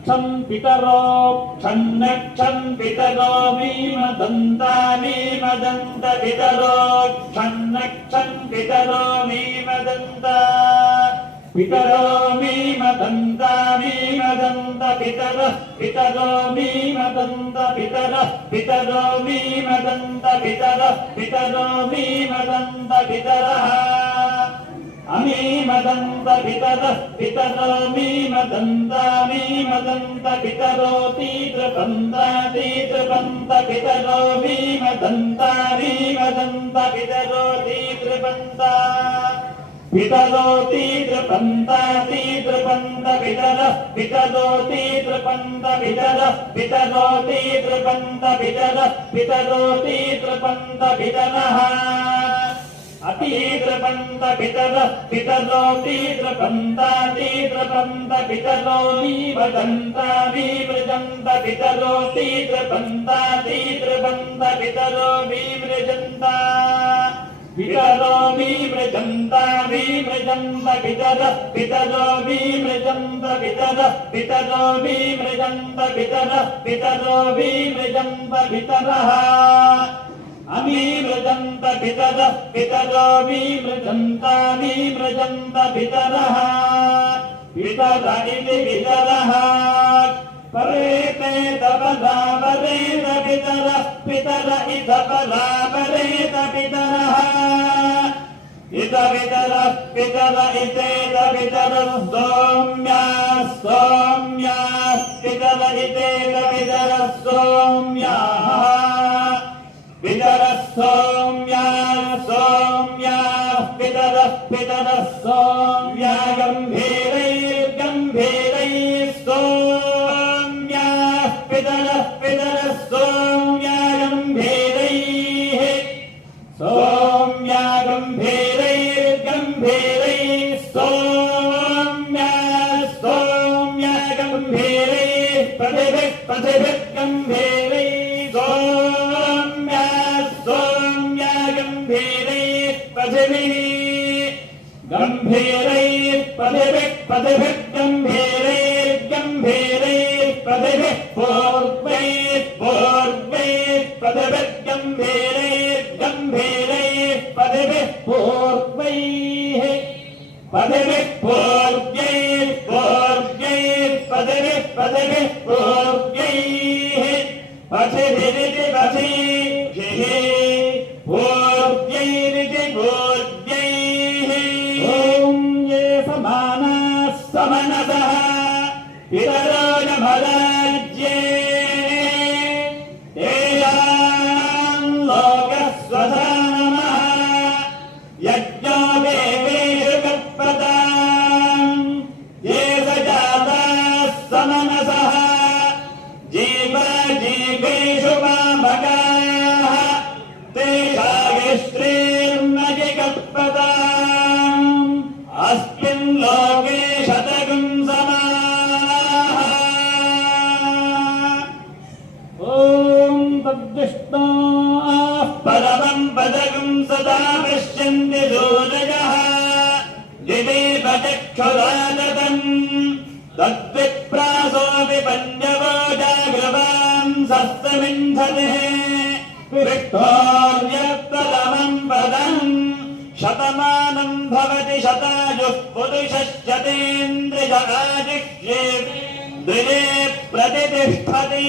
क्षं पितरो क्षन्नक्षन् पितरो मीमदन्ता मीमदन्त पितरो क्षन्नक्षन् पितरो मीमदन्ता पितरो मीमदन्ता मीमदन्त पितरः पितरो मीमदन्त पितरः पितरो मीमदन्त पितरः पितरो मीमदन्त पितरः మదంత పితద పితరో మీ మదంత మీ మదంత పితరో తీద్రపంత తీద్రపంత పితరో మీ మదంత మీ మదంత పితరో తీద్రపంత పితరోతి దృపంత తీదృపంత పితర పితరోతి దృపంత పితర పితరోతి దృపంత పితర పితరోతి దృపంత పితరః తీద్రపంత పితర పితరో తీద్రపంత తీద్రపంత పితరో నీవదంత వీమృజంత పితరో తీద్రపంత తీద్రపంత పితరో వీమృజంత పితరో వీమృజంత వీమృజంత పితర పితరో వీమృజంత పితర పితరో వీమృజంత పితర పితరో వీమృజంత పితరః. विमृजन्त पितरः पितर इति पितरः परेते तपदा परेत पितरः पितर इथ परा परेत पितरः इत पितरः पितर इतेत पितरः सौम्या सौम्या पितर इतेत पितरः सौम्याः पितरः पितरः सौम्या गम्भीरैर्गम्भीरैः सौम्या पितरः पितरः सौम्या गम्भीरैः सौम्या गम्भीरैर्गम्भीरैः सौम्या सौम्या गम्भीरैः पथिभिः पथिभिः गम्भीरैः सौम्या सौम्या गम्भीरैः पथिभिः गम्भीरैः पथिभिः पथिभिः गम्भीरैः गम्भीरैः पथिभिः पूर्वैः पूर्वैः पथिभिः गम्भीरैः गम्भीरैः پدے پدے پدے پدے సమనసః ఇతరాయ భదాజ్యే తేయాం లోకస్వధానమః యజ్ఞో దేవేషుకప్రదాం ఏ సజాతాः సమనసः జీవ జీవేషు మామగా ॐ तद्विष्णाः परमं पदकं सदा पश्यन्ति सूरजः दिवीपचक्षुरादतम् तद्विप्रासोऽपि पञ्चवो जागृवान् सस्तमिन्धते विष्टोर्यत्तदमं पदम् शतमानं भवति शतायुः पुरुषश्चतेन्द्रिय गृहे प्रतिष्ठति